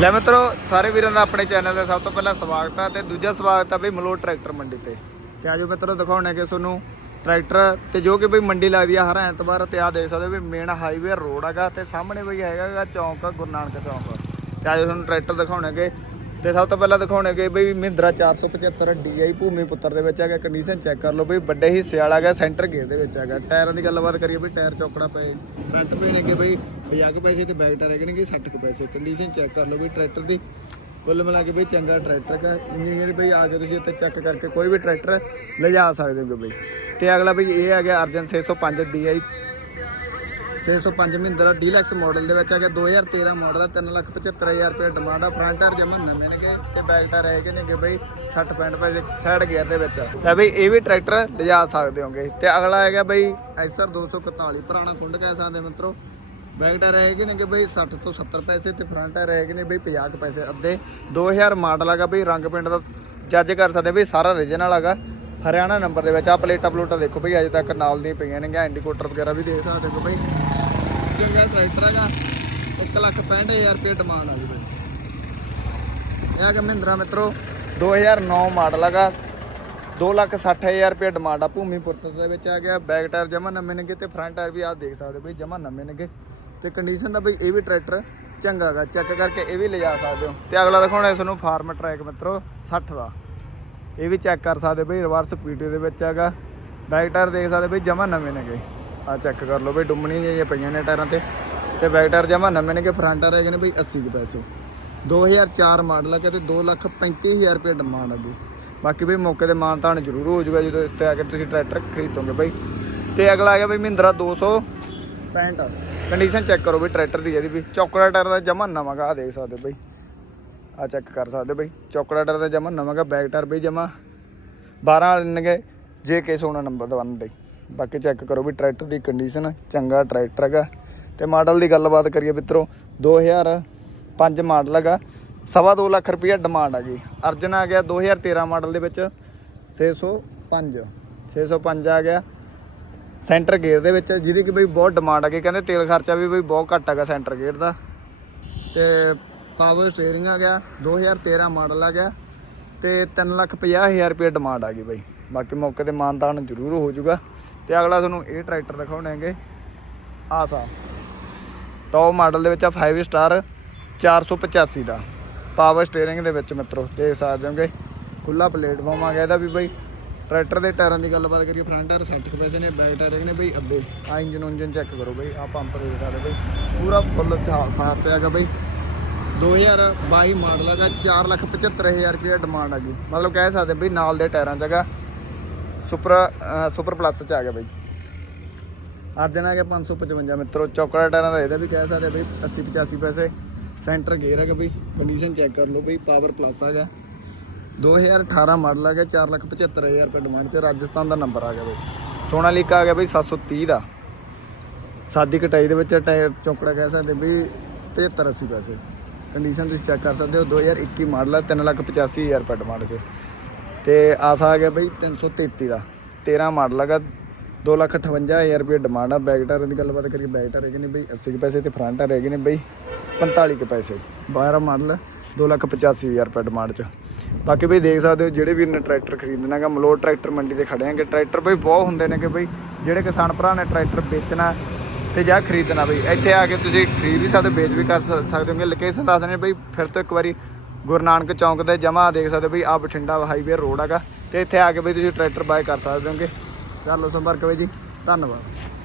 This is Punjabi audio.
ਲੈ ਮਿੱਤਰੋ, ਸਾਰੇ ਵੀਰਾਂ ਦਾ ਆਪਣੇ ਚੈਨਲ ਤੇ ਸਭ ਤੋਂ ਪਹਿਲਾਂ ਸਵਾਗਤ ਹੈ ਤੇ ਦੂਜਾ ਸਵਾਗਤ ਹੈ ਬਈ ਮਲੋਟ ਟਰੈਕਟਰ ਮੰਡੀ ਤੇ। ਤੇ ਆਜੋ ਮਿੱਤਰੋ, ਦਿਖਾਉਣੇ ਕਿ ਤੁਹਾਨੂੰ ਟਰੈਕਟਰ ਤੇ ਜੋ ਕਿ ਬਈ ਮੰਡੀ ਲੱਗਦੀ ਆ ਹਰ ਐਤਵਾਰ ਤੇ ਆ ਦੇਖ ਸਕਦੇ ਹੋ ਵੀ ਮੇਨ ਹਾਈਵੇ ਰੋਡ ਹੈਗਾ ਤੇ ਸਾਹਮਣੇ ਬਈ ਹੈਗਾ ਗਾ ਚੌਂਕ, ਗੁਰੂ ਨਾਨਕ ਚੌਂਕ। ਤੇ ਆਜੋ ਤੁਹਾਨੂੰ ਟਰੈਕਟਰ ਦਿਖਾਉਣੇ ਦਿਖਾਉਣਗੇ ਤੇ ਸਭ ਤੋਂ ਪਹਿਲਾਂ ਦਿਖਾਉਣਗੇ ਬਈ ਮਹਿੰਦਰਾ 475 DI ਭੂਮੀ ਪੁੱਤਰ ਦੇ ਵਿੱਚ ਹੈਗਾ ਕੰਡੀਸ਼ਨ ਚੈੱਕ ਕਰ ਲਓ ਬਈ, ਵੱਡੇ ਹਿੱਸੇ ਵਾਲਾ ਹੈਗਾ ਸੈਂਟਰ ਗੇਅਰ ਦੇ ਵਿੱਚ ਹੈਗਾ। ਟਾਇਰਾਂ ਦੀ ਗੱਲਬਾਤ ਕਰੀਏ ਬਈ, ਟਾਇਰ ਚੌਕੜਾ ਪਏ ਫਰੰਟ ਪਏ ਨੇਗੇ ਬਈ 50 ਕੁ ਪੈਸੇ ਤੇ ਬੈਕ ਟਾਇਰ ਹੈਗੇ ਨੇਗੇ 60 ਕੁ ਪੈਸੇ। ਕੰਡੀਸ਼ਨ ਚੈੱਕ ਕਰ ਲਓ ਬਈ ਟਰੈਕਟਰ ਦੀ। ਕੁੱਲ ਮਿਲਾ ਕੇ ਬਈ ਚੰਗਾ ਟਰੈਕਟਰ ਹੈ ਇੰਜੀਨੀਅਰ ਬਈ, ਆ ਕੇ ਤੁਸੀਂ ਇੱਥੇ ਚੈੱਕ ਕਰਕੇ ਕੋਈ ਵੀ ਟਰੈਕਟਰ ਲਿਜਾ ਸਕਦੇ ਹੋ ਬਈ। ਤੇ ਅਗਲਾ ਬਈ ਇਹ ਆ ਗਿਆ Arjun 605 DI 605 Mahindra deluxe model ਦੇ ਵਿੱਚ ਹੈਗਾ 2013 ਮਾਡਲ ਦਾ 375000 ਰੁਪਏ ਡਿਮਾਂਡ ਆ। ਫਰੰਟ ਟਾਇਰ ਜਮਾ ਨਵੇਂ ਨੇਗੇ ਤੇ ਬੈਕ ਟਾਇਰ ਹੈਗੇ ਨੇਗੇ ਬਈ। 60 65 ਪੈਸੇ ਸਾਈਡ ਗੇਅਰ ਦੇ ਵਿੱਚ ਲੈ ਬਈ, ਇਹ ਵੀ ਟਰੈਕਟਰ ਲਿਜਾ ਸਕਦੇ ਹੋਗੇ। ਤੇ ਅਗਲਾ ਹੈਗਾ ਬਈ ਐਸਰ 241 ਪੁਰਾਣਾ ਖੁੰਡ ਕਹਿ ਸਕਦੇ ਮਿੱਤਰੋ। ਬੈਕ ਟਾਇਰ ਹੈਗੇ ਨੇ ਕਿ ਬਈ 60 ਤੋਂ 70 ਪੈਸੇ ਤੇ ਫਰੰਟ ਟਾਇਰ ਹੈਗੇ ਨੇ ਬਈ 50 ਕੁ ਪੈਸੇ ਅੱਧੇ। 2000 ਮਾਡਲ ਹੈਗਾ ਬਈ, ਰੰਗ ਪਿੰਡ ਦਾ ਜੱਜ ਕਰ ਸਕਦੇ ਬਈ, ਸਾਰਾ ਰੀਜਨਲ ਹੈਗਾ। ਹਰਿਆਣਾ ਨੰਬਰ ਦੇ ਵਿੱਚ ਆ ਪਲੇਟਾਂ ਪਲੂਟਾਂ ਦੇਖੋ ਬਈ, ਅਜੇ ਤੱਕ ਨਾਲ ਦੀਆਂ ਪਈਆਂ ਨੇਗੀਆਂ, ਇੰਡੀਕੇਟਰ ਵਗੈਰਾ ਵੀ ਦੇਖ ਸਕਦੇ ਹੋ ਬਈ। ਚੰਗਾ ਟਰੈਕਟਰ ਹੈਗਾ। 165000 ਰੁਪਏ ਡਿਮਾਂਡ ਆ ਜੀ ਬਈ। ਇਹ ਹੈਗਾ ਮਹਿੰਦਰਾ ਮਿੱਤਰੋ 2009 ਮਾਡਲ ਹੈਗਾ। 260000 ਰੁਪਏ ਡਿਮਾਂਡ ਆ ਭੂਮੀ ਪੁਰਤ ਦੇ ਵਿੱਚ ਆ ਗਿਆ। ਬੈਕ ਟਾਇਰ ਜਮਾ ਨਵੇਂ ਨੇਗੇ ਤੇ ਫਰੰਟ ਟਾਇਰ ਵੀ ਆਹ ਦੇਖ ਸਕਦੇ ਹੋ ਬਈ ਜਮਾ ਨਵੇਂ ਨੇਗੇ। ਤੇ ਕੰਡੀਸ਼ਨ ਦਾ ਬਈ ਇਹ ਵੀ ਟਰੈਕਟਰ ਚੰਗਾ ਚੈੱਕ ਕਰਕੇ ਇਹ ਵੀ ਲਿਜਾ ਸਕਦੇ ਹੋ। ਤੇ ਅਗਲਾ ਦਿਖਾਉਣਾ ਤੁਹਾਨੂੰ ਫਾਰਮ ਟਰੈਕ ਮਿੱਤਰੋ 60 ਦਾ। ਇਹ ਵੀ ਚੈੱਕ ਕਰ ਸਕਦੇ ਬਈ ਰਿਵਰਸ ਪੀਟੀ ਦੇ ਵਿੱਚ ਹੈਗਾ। ਬੈਕ ਟਾਇਰ ਦੇਖ ਸਕਦੇ ਬਈ ਜਮਾ ਨਵੇਂ ਨੇਗੇ। ਆ ਚੈੱਕ ਕਰ ਲਓ ਬਈ ਡੁੰਮਣੀਆਂ ਜਿਹੀਆਂ ਪਈਆਂ ਨੇ ਟਾਇਰਾਂ ਤੇ। ਤੇ ਬੈਕ ਟਾਇਰ ਜਮਾ ਨਵੇਂ ਨੇਗੇ ਫਰੰਟ ਟਾਇਰ ਹੈਗੇ ਨੇ ਬਈ 80 ਕੁ ਪੈਸੇ। 2004 ਮਾਡਲ ਹੈ ਤੇ 2,35,000 ਰੁਪਏ ਡਿਮਾਂਡ ਆ ਜੀ ਬਾਕੀ ਬਈ ਮੌਕੇ ਤੇ ਮਾਨਤਾਨ ਜ਼ਰੂਰ ਹੋ ਜਾਊਗਾ ਜਦੋਂ ਇਸ 'ਤੇ ਆ ਕੇ ਤੁਸੀਂ ਟਰੈਕਟਰ ਖਰੀਦੋਗੇ ਬਈ। ਤੇ ਅਗਲਾ ਆ ਗਿਆ ਬਈ ਮਹਿੰਦਰਾ 265 ਕੰਡੀਸ਼ਨ ਚੈੱਕ ਕਰੋ ਬਈ ਟਰੈਕਟਰ ਦੀ ਇਹਦੀ ਵੀ। ਚੌਕੜਾ ਟਾਇਰ ਦਾ ਜਮਾ ਨਵਾਂ ਗਾ ਆਹ ਦੇਖ ਸਕਦੇ ਬਈ। ਆ ਚੈੱਕ ਕਰ ਸਕਦੇ ਬਈ। ਚੌਕੜਾ ਟਾਇਰ ਦਾ ਜਮਾ, ਨਵਾਂਗਾ ਬੈਕ ਟਰ ਬਈ ਜਮਾ। 12 ਵਾਲੇ ਜੇ ਕੇ ਸੋਨਾ ਨੰਬਰ ਦਵਨ ਦੇ। ਬਾਕੀ ਚੈੱਕ ਕਰੋ ਵੀ ਟਰੈਕਟਰ ਦੀ ਕੰਡੀਸ਼ਨ ਚੰਗਾ ਟਰੈਕਟਰ ਹੈਗਾ। ਤੇ ਮਾਡਲ ਦੀ ਗੱਲਬਾਤ ਕਰੀਏ ਮਿੱਤਰੋ 2005 ਮਾਡਲ ਹੈਗਾ। ਸਵਾ ਦੋ ਲੱਖ ਰੁਪਈਆ ਡਿਮਾਂਡ ਆ ਗਈ। ਅਰਜਨ ਆ ਗਿਆ 2013 ਮਾਡਲ ਦੇ ਵਿੱਚ। 605 605 ਆ ਗਿਆ। ਸੈਂਟਰ ਗੇਅਰ ਦੇ ਵਿੱਚ, ਜਿਹਦੀ ਕਿ ਬਈ ਬਹੁਤ ਡਿਮਾਂਡ ਆ ਗਈ। ਕਹਿੰਦੇ ਤੇਲ ਖਰਚਾ ਵੀ ਬਈ ਬਹੁਤ ਘੱਟ ਹੈਗਾ ਸੈਂਟਰ ਗੇਅਰ ਦਾ। ਤੇ ਪਾਵਰ ਸਟੀਅਰਿੰਗ ਆ ਗਿਆ 2013 ਮਾਡਲ ਆ ਗਿਆ ਤੇ 350000 ਰੁਪਏ ਡਿਮਾਂਡ ਆ ਗਈ ਬਾਈ। ਬਾਕੀ ਮੌਕੇ ਤੇ ਮਾਨਤਾਨ ਜ਼ਰੂਰ ਹੋ ਜਾਊਗਾ। ਤੇ ਅਗਲਾ ਤੁਹਾਨੂੰ ਇਹ ਟਰੈਕਟਰ ਦਿਖਾਉਣਾਂਗੇ। ਆਸਾ ਟੌਪ ਮਾਡਲ ਦੇ ਵਿੱਚ ਆ 5 ਸਟਾਰ 485 ਦਾ। ਪਾਵਰ ਸਟੀਅਰਿੰਗ ਦੇ ਵਿੱਚ ਮਿੱਤਰੋ, ਦੇਖ ਸਕਦੇ ਹੋਗੇ। ਖੁੱਲਾ ਪਲੇਟਫਾਰਮ ਆ ਗਿਆ ਇਹਦਾ ਵੀ ਬਈ। ਟਰੈਕਟਰ ਦੇ ਟਾਇਰਾਂ ਦੀ ਗੱਲਬਾਤ ਕਰੀਏ ਫਰੰਟ ਟਾਇਰ 60 ਕੁ ਪੈਸੇ ਨੇ ਬੈਕ ਟਾਇਰ ਹੈਗੇ ਨੇ ਬਈ ਅੱਧੇ। ਆ ਇੰਜਨ ਉਂਜਨ ਚੈੱਕ ਕਰੋ ਬਈ ਆ ਪੰਪ ਦੇ ਸਾਰੇ ਬਈ। ਪੂਰਾ ਫੁੱਲ ਸਾਫ਼ ਤੇ ਹੈਗਾ ਬਈ। 2022 ਮਾਡਲ ਹੈਗਾ 475000 ਰੁਪਏ ਡਿਮਾਂਡ ਆ ਗਈ ਮਤਲਬ ਕਹਿ ਸਕਦੇ ਬਈ ਨਾਲ ਦੇ ਟਾਇਰਾਂ 'ਚ ਹੈਗਾ, ਸੁਪਰ ਸੁਪਰ ਪਲੱਸ 'ਚ ਆ ਗਿਆ ਬਈ। ਅਰਜਨ ਆ ਗਿਆ 555 ਮਿੱਤਰੋ, ਚੌਕੜਾ ਟਾਇਰਾਂ ਦਾ ਇਹਦਾ ਵੀ ਕਹਿ ਸਕਦੇ ਬਈ 80 85 ਪੈਸੇ। ਸੈਂਟਰ ਗੇਅਰ ਹੈਗਾ ਬਈ ਕੰਡੀਸ਼ਨ ਚੈੱਕ ਕਰ ਲਓ ਬਈ ਪਾਵਰ ਪਲੱਸ ਆ ਗਿਆ 2018 ਮਾਡਲ ਆ ਗਿਆ 475000 ਰੁਪਏ ਡਿਮਾਂਡ 'ਚ, ਰਾਜਸਥਾਨ ਦਾ ਨੰਬਰ ਆ ਗਿਆ ਬਈ। ਸੋਨਾਲੀਕਾ ਆ ਗਿਆ ਬਈ 730 ਦਾ। ਸਾਦੀ ਕਟਾਈ ਦੇ ਵਿੱਚ ਟਾਇਰ, ਚੌਕੜਾ ਕਹਿ ਸਕਦੇ ਬਈ 73 80 ਪੈਸੇ। ਕੰਡੀਸ਼ਨ ਤੁਸੀਂ ਚੈੱਕ ਕਰ ਸਕਦੇ ਹੋ 2021 ਮਾਡਲ ਹੈ 385000 ਰੁਪਏ ਡਿਮਾਂਡ 'ਚ। ਤੇ ਆਸਾ ਆ ਗਿਆ ਬਈ 333 ਦਾ। 13 ਮਾਡਲ ਹੈਗਾ 258000 ਰੁਪਏ ਡਿਮਾਂਡ ਆ। ਬੈਕ ਟਾਇਰ ਦੀ ਗੱਲਬਾਤ ਕਰੀਏ ਬੈਕ ਟਾਇਰ ਹੈਗੇ ਨੇ ਬਈ 80 ਕੁ ਪੈਸੇ ਤੇ ਫਰੰਟ ਟਾਇਰ ਹੈਗੇ ਨੇ ਬਈ 45 ਕੁ ਪੈਸੇ। 12 ਮਾਡਲ 285000 ਰੁਪਏ ਡਿਮਾਂਡ 'ਚ। ਬਾਕੀ ਬਈ ਦੇਖ ਸਕਦੇ ਹੋ, ਜਿਹੜੇ ਵੀ ਨੇ ਟਰੈਕਟਰ ਖਰੀਦਣਾ ਹੈਗਾ, ਮਲੋਟ ਟਰੈਕਟਰ ਮੰਡੀ ਤੇ ਖੜੇ ਆਂਗੇ ਟਰੈਕਟਰ ਬਈ ਬਹੁਤ ਹੁੰਦੇ ਨੇ ਕਿ ਬਈ ਜਿਹੜੇ ਕਿਸਾਨ ਭਰਾ ਨੇ ਟਰੈਕਟਰ ਵੇਚਣਾ ਤੇ ਜਾਂ ਖਰੀਦਣਾ ਬਈ। ਇੱਥੇ ਆ ਕੇ ਤੁਸੀਂ ਖਰੀਦ ਵੀ ਸਕਦੇ ਵੇਚ ਵੀ ਕਰ ਸਕਦੇ ਹੋਗੇ। ਲੋਕੇਸ਼ਨ ਦੱਸ ਦਿੰਦੇ ਬਈ, ਫਿਰ ਤੋਂ ਇੱਕ ਵਾਰੀ ਗੁਰੂ ਨਾਨਕ ਚੌਂਕ ਦੇ ਜਮਾ ਦੇਖ ਸਕਦੇ ਹੋ ਬਈ, ਆ ਬਠਿੰਡਾ ਹਾਈਵੇ ਰੋਡ ਹੈਗਾ। ਤੇ ਇੱਥੇ ਆ ਕੇ ਬਈ ਤੁਸੀਂ ਟਰੈਕਟਰ ਬਾਏ ਕਰ ਸਕਦੇ ਹੋਗੇ। ਕਰ ਲਓ ਸੰਪਰਕ ਬਈ ਜੀ। ਧੰਨਵਾਦ।